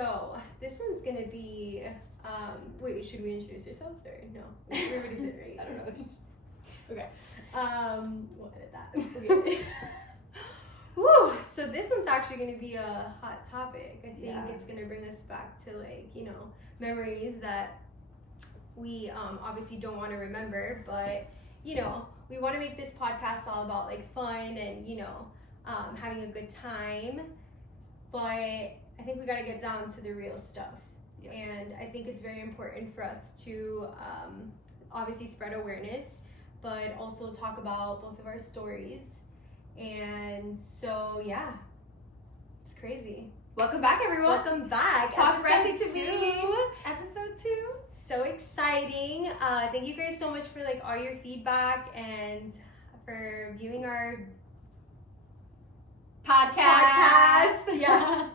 So this one's gonna be. Wait, should we introduce ourselves or no? Everybody did, right? I don't know. Okay. We'll edit that. Okay. Woo! So this one's actually gonna be a hot topic. I think it's gonna bring us back to memories that we obviously don't want to remember, but we want to make this podcast all about like fun and having a good time. But I think we got to get down to the real stuff. Yep. And I think it's very important for us to obviously spread awareness, but also talk about both of our stories. And so, yeah, it's crazy. Welcome back, everyone. Welcome back. Talk Resi to Me. Episode 2. So exciting. Thank you guys so much for like all your feedback and for viewing our podcast. Yeah.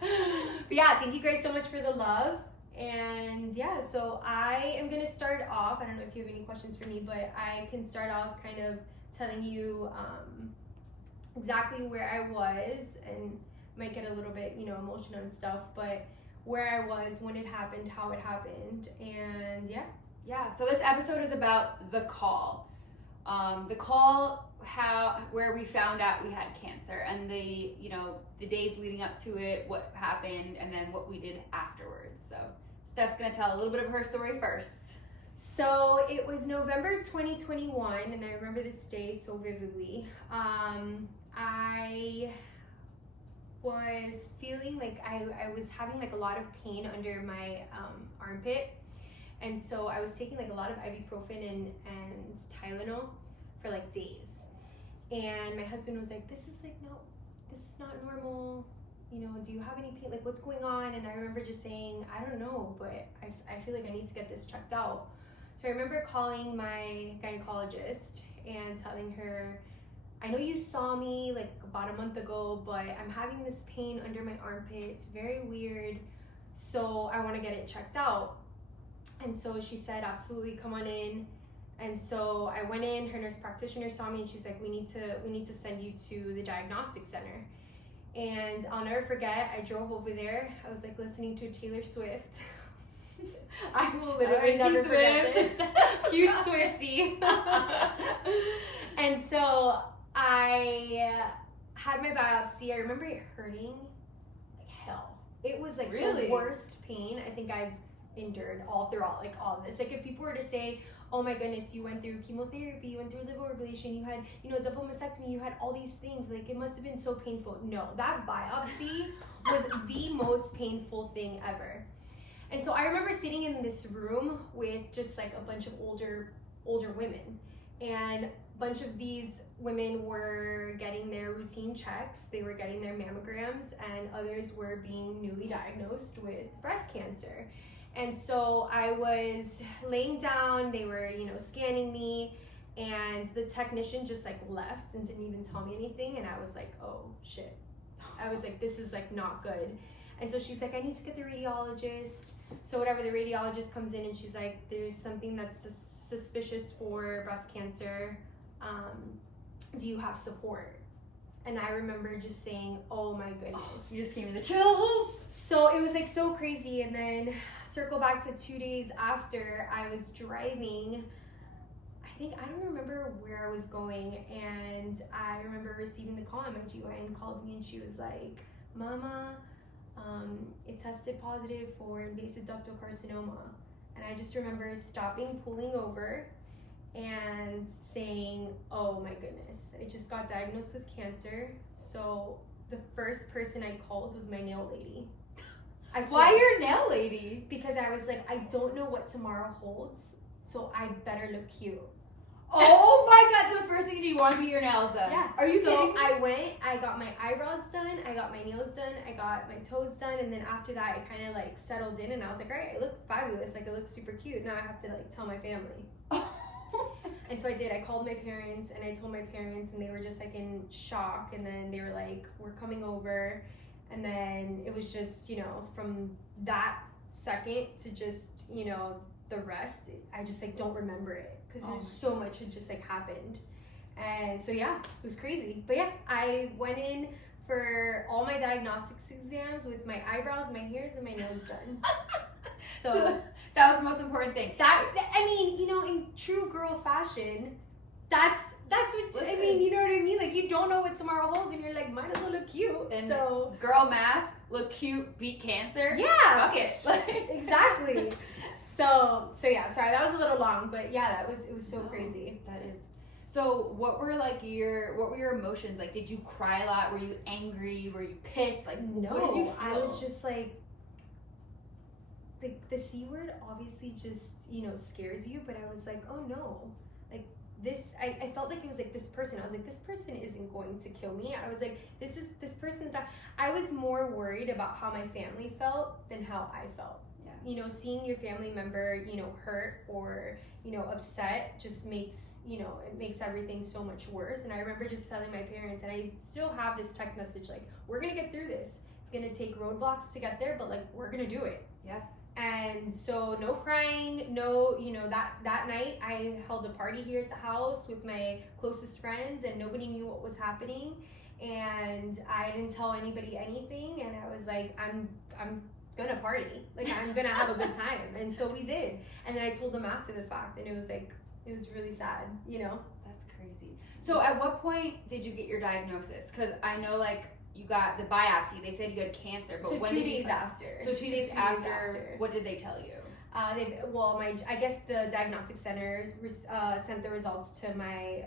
But yeah, thank you guys so much for the love. And yeah, so I am gonna start off. I don't know if you have any questions for me, but I can start off kind of telling you exactly where I was, and might get a little bit emotional and stuff, but where I was when it happened, how it happened, and yeah. So this episode is about the call. The call, where we found out we had cancer, and the days leading up to it, what happened, and then what we did afterwards. So Steph's gonna tell a little bit of her story first. So it was November 2021, and I remember this day so vividly. I was feeling like I was having like a lot of pain under my armpit, and so I was taking like a lot of ibuprofen and Tylenol for like days. And my husband was like, this is not normal, do you have any pain, like what's going on? And I remember just saying, I don't know, but I feel like I need to get this checked out. So I remember calling my gynecologist and telling her, I know you saw me like about a month ago, but I'm having this pain under my armpit. It's very weird. So I want to get it checked out. And so she said, absolutely, come on in. And so I went in, her nurse practitioner saw me, and she's like, we need to send you to the diagnostic center. And I'll never forget, I drove over there. I was like listening to Taylor Swift. I will literally never forget this. Huge Swiftie. And so I had my biopsy. I remember it hurting like hell. It was like the worst pain I think I've endured all throughout like all of this. Like if people were to say, oh my goodness, you went through chemotherapy, you went through liver ablation, you had double mastectomy, you had all these things, like it must have been so painful. No, that biopsy was the most painful thing ever. And so I remember sitting in this room with just like a bunch of older women, and a bunch of these women were getting their routine checks, they were getting their mammograms, and others were being newly diagnosed with breast cancer. And so I was laying down, they were scanning me, and the technician just like left and didn't even tell me anything, and I was like, oh shit. I was like, this is like not good. And so she's like, I need to get the radiologist. So whatever, the radiologist comes in and she's like, there's something that's suspicious for breast cancer. Do you have support? And I remember just saying, oh my goodness. You just gave me the chills. So it was like so crazy. And then circle back to 2 days after, I was driving. I don't remember where I was going. And I remember receiving the call, and my GYN called me and she was like, Mama, it tested positive for invasive ductal carcinoma. And I just remember stopping, pulling over, and saying, oh my goodness, I just got diagnosed with cancer. So the first person I called was my nail lady. Why your nail lady? Because I was like, I don't know what tomorrow holds, so I better look cute. Oh my god, so the first thing you want to get your nails done. Yeah. Are you kidding me? I went, I got my eyebrows done, I got my nails done, I got my toes done, and then after that, I kind of like settled in, and I was like, all right, I look fabulous, like I look super cute. Now I have to like tell my family. And so I did. I called my parents, and I told my parents, and they were just like in shock, and then they were like, we're coming over. And then it was just, from that second to just, the rest, I just like don't remember it, because there's so much had just like happened. And so yeah, it was crazy. But yeah, I went in for all my diagnostics exams with my eyebrows, my hairs, and my nails done. So that was the most important thing. I mean, you know, in true girl fashion, that's what, Listen. I mean, you know what I mean? Like, you don't know what tomorrow holds, and you're like, might as well look cute. And so, girl math, look cute, beat cancer. yeah. Fuck it. Like- Exactly. So yeah, sorry, that was a little long, but yeah, it was so No, crazy. That is. So what were your emotions? Like, did you cry a lot? Were you angry? Were you pissed? Like, No, what did you feel? I was just like the C word obviously just, you know, scares you, but I was like, oh no, like this, I felt like it was like this person. I was like, this person isn't going to kill me. I was like, this person's not. I was more worried about how my family felt than how I felt. Yeah. You know, seeing your family member, you know, hurt or, you know, upset just makes, you know, it makes everything so much worse. And I remember just telling my parents, and I still have this text message, like, we're gonna get through this. It's gonna take roadblocks to get there, but like, we're gonna do it. Yeah. And so no crying, no, you know, that night I held a party here at the house with my closest friends, and nobody knew what was happening. And I didn't tell anybody anything, and I was like, I'm gonna party, like I'm gonna have a good time. And so we did. And then I told them after the fact, and it was like, it was really sad, you know. That's crazy. So at what point did you get your diagnosis? Because I know, like, you got the biopsy. They said you had cancer, but So when 2 did you days find- after. So 2 days after. What did they tell you? I guess the diagnostic center sent the results to my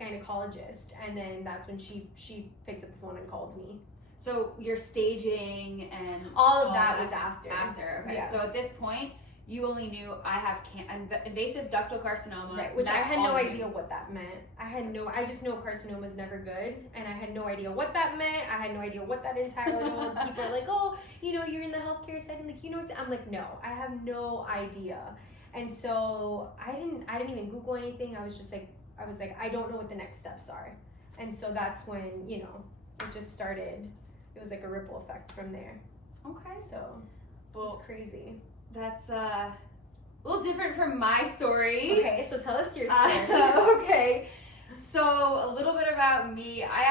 gynecologist, and then that's when she picked up the phone and called me. So your staging and All of that was after. After, okay. Yeah. So at this point, you only knew I have invasive ductal carcinoma. Right, which I That's had all no you knew. idea what that meant. I just know carcinoma is never good, and I had no idea what that meant. I had no idea what that entitled. People are like, oh, you know, you're in the healthcare setting, like, you know, I'm like, no, I have no idea. And so I didn't even Google anything. I was like, I don't know what the next steps are. And so that's when, you know, it just started. It was like a ripple effect from there. Okay. So it Well, was crazy. that's a little different from my story. Okay, so tell us your story. Okay. So a little bit about me. I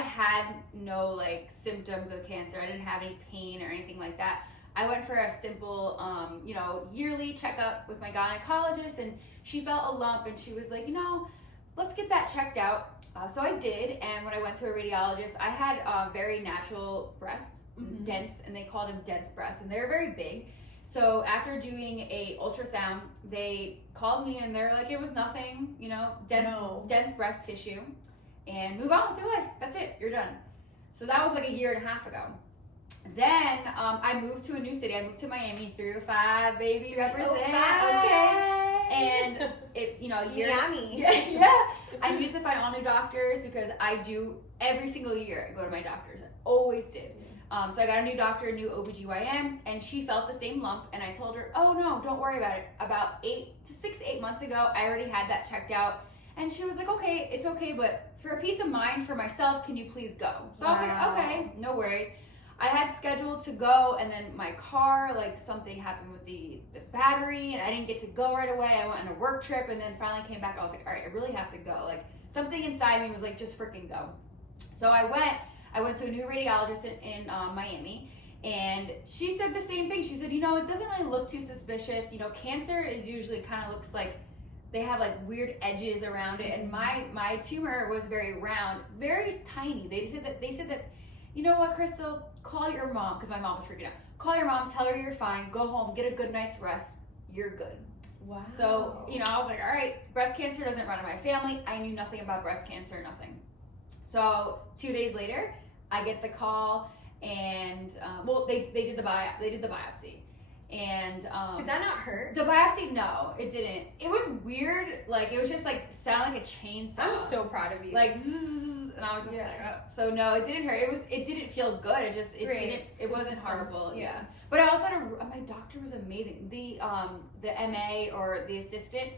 had no like symptoms of cancer. I didn't have any pain or anything like that. I went for a simple, yearly checkup with my gynecologist, and she felt a lump, and she was like, you know, let's get that checked out. So I did, and when I went to a radiologist, I had very natural breasts, dense, and they called them dense breasts, and they're very big. So after doing a ultrasound, they called me, and they're like, it was nothing, you know, dense breast tissue, and move on with your life. That's it, you're done. So that was like a year and a half ago. Then I moved to a new city. I moved to Miami, 305, baby, represent. Okay. And it, you know, Miami. Yeah. I needed to find all new doctors because I do every single year. I go to my doctors. I always did. So I got a new doctor, a new OBGYN, and she felt the same lump. And I told her, oh no, don't worry about it. About 6 to 8 months ago, I already had that checked out. And she was like, okay, it's okay, but for a peace of mind for myself, can you please go? So I was like, okay, no worries. I had scheduled to go, and then my car, like, something happened with the battery, and I didn't get to go right away. I went on a work trip, and then finally came back. I was like, all right, I really have to go. Like, something inside me was like, just freaking go. So I went to a new radiologist in Miami, and she said the same thing. She said, you know, it doesn't really look too suspicious. You know, cancer is usually kind of looks like they have like weird edges around it, and my tumor was very round, very tiny. They said that, you know what, Crystal, call your mom, because my mom was freaking out. Call your mom, tell her you're fine, go home, get a good night's rest, you're good. Wow. So, you know, I was like, all right, breast cancer doesn't run in my family. I knew nothing about breast cancer, nothing. So 2 days later, I get the call, and they did the biopsy. And did that not hurt? the biopsy? No, it didn't. It was weird. Like, it was just like sound like a chainsaw. I'm so proud of you. Like zzz, and I was just Yeah. like, so no, it didn't hurt. It didn't feel good. It wasn't horrible. Yeah. But I also had my doctor was amazing. The MA or the assistant,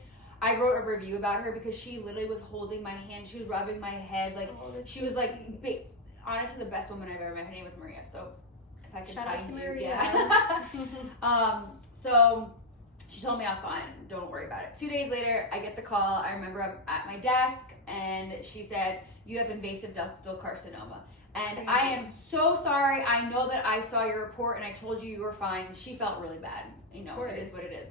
I wrote a review about her because she literally was holding my hand. She was rubbing my head. Like, she was like, honestly, the best woman I've ever met. Her name was Maria. So if I could Shout find out to you, Maria. yeah. So she told me I was fine. Don't worry about it. 2 days later, I get the call. I remember I'm at my desk, and she says, you have invasive ductal carcinoma. And Crazy. I am so sorry. I know that I saw your report and I told you were fine. She felt really bad. You know, it is what it is.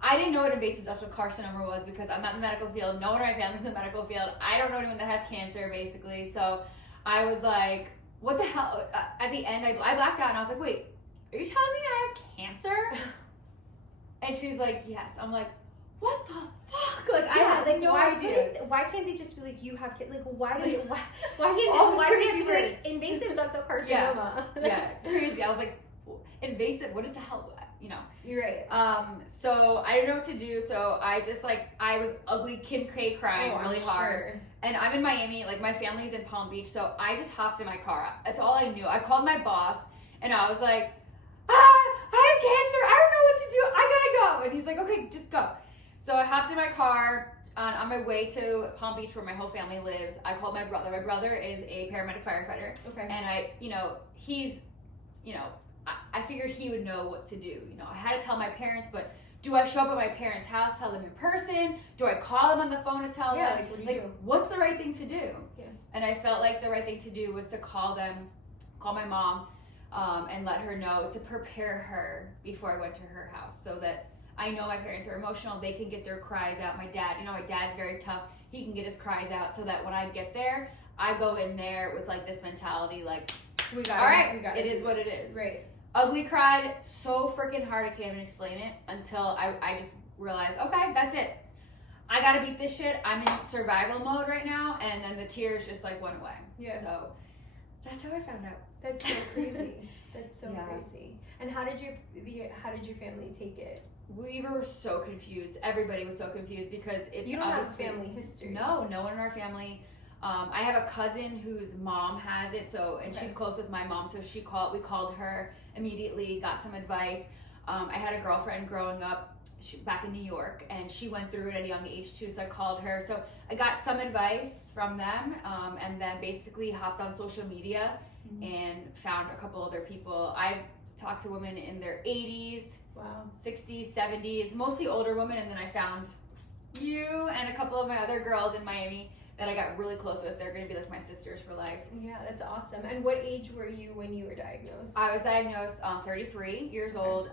I didn't know what invasive ductal carcinoma was because I'm not in the medical field. No one in my family's in the medical field. I don't know anyone that has cancer, basically. So I was like, what the hell? At the end, I blacked out and I was like, wait, are you telling me I have cancer? And she's like, yes. I'm like, what the fuck? Like, I had no idea. Why can't they just be like, you have kids? Like, why can't All the why crazy can't they be like, invasive ductal carcinoma? Yeah, crazy. I was like, invasive, what the hell? You know. You're right. So I didn't know what to do. So I just I was ugly Kim K crying really hard. Sure. And I'm in Miami, like my family's in Palm Beach. So I just hopped in my car. That's all I knew. I called my boss and I was like, I have cancer. I don't know what to do. I gotta go. And he's like, okay, just go. So I hopped in my car on my way to Palm Beach where my whole family lives. I called my brother. My brother is a paramedic firefighter. Okay. And he's, I figured he would know what to do. I had to tell my parents, but do I show up at my parents' house, tell them in person? Do I call them on the phone to tell them? Like, what do you do? What's the right thing to do? Yeah. And I felt like the right thing to do was to call my mom, and let her know to prepare her before I went to her house so that I know my parents are emotional. They can get their cries out. My dad's very tough. He can get his cries out so that when I get there, I go in there with like this mentality, like, We got all it. right, We got it is what it is. Right. Ugly cried so freaking hard I can't even explain it until I just realized, okay, that's it. I gotta beat this shit. I'm in survival mode right now, and then the tears just like went away. Yeah. So that's how I found out. That's so crazy. That's so Yeah. crazy. And how did your family take it? We were so confused. Everybody was so confused because it's You don't have obviously- family history. No one in our family. I have a cousin whose mom has it, and Okay. she's close with my mom, so we called her immediately, got some advice. I had a girlfriend growing up back in New York, and she went through it at a young age too, so I called her. So I got some advice from them, and then basically hopped on social media and found a couple other people. I've talked to women in their 80s, Wow. 60s, 70s, mostly older women, and then I found you and a couple of my other girls in Miami that I got really close with. They're going to be like my sisters for life. Yeah, that's awesome. And what age were you when you were diagnosed? I was diagnosed 33 years old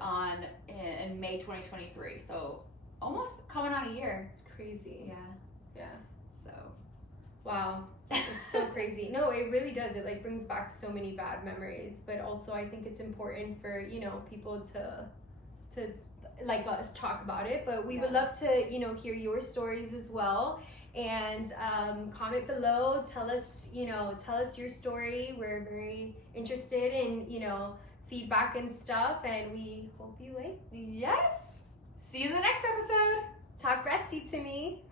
in May 2023, so almost coming on a year. It's crazy. Yeah. So Wow. It's so crazy. No, it really does. It like brings back so many bad memories, but also I think it's important for, people to like us talk about it, but we would love to, hear your stories as well. And comment below, tell us your story. We're very interested in, feedback and stuff, and we hope you like. yes, see you in the next episode. Talk breasty to me.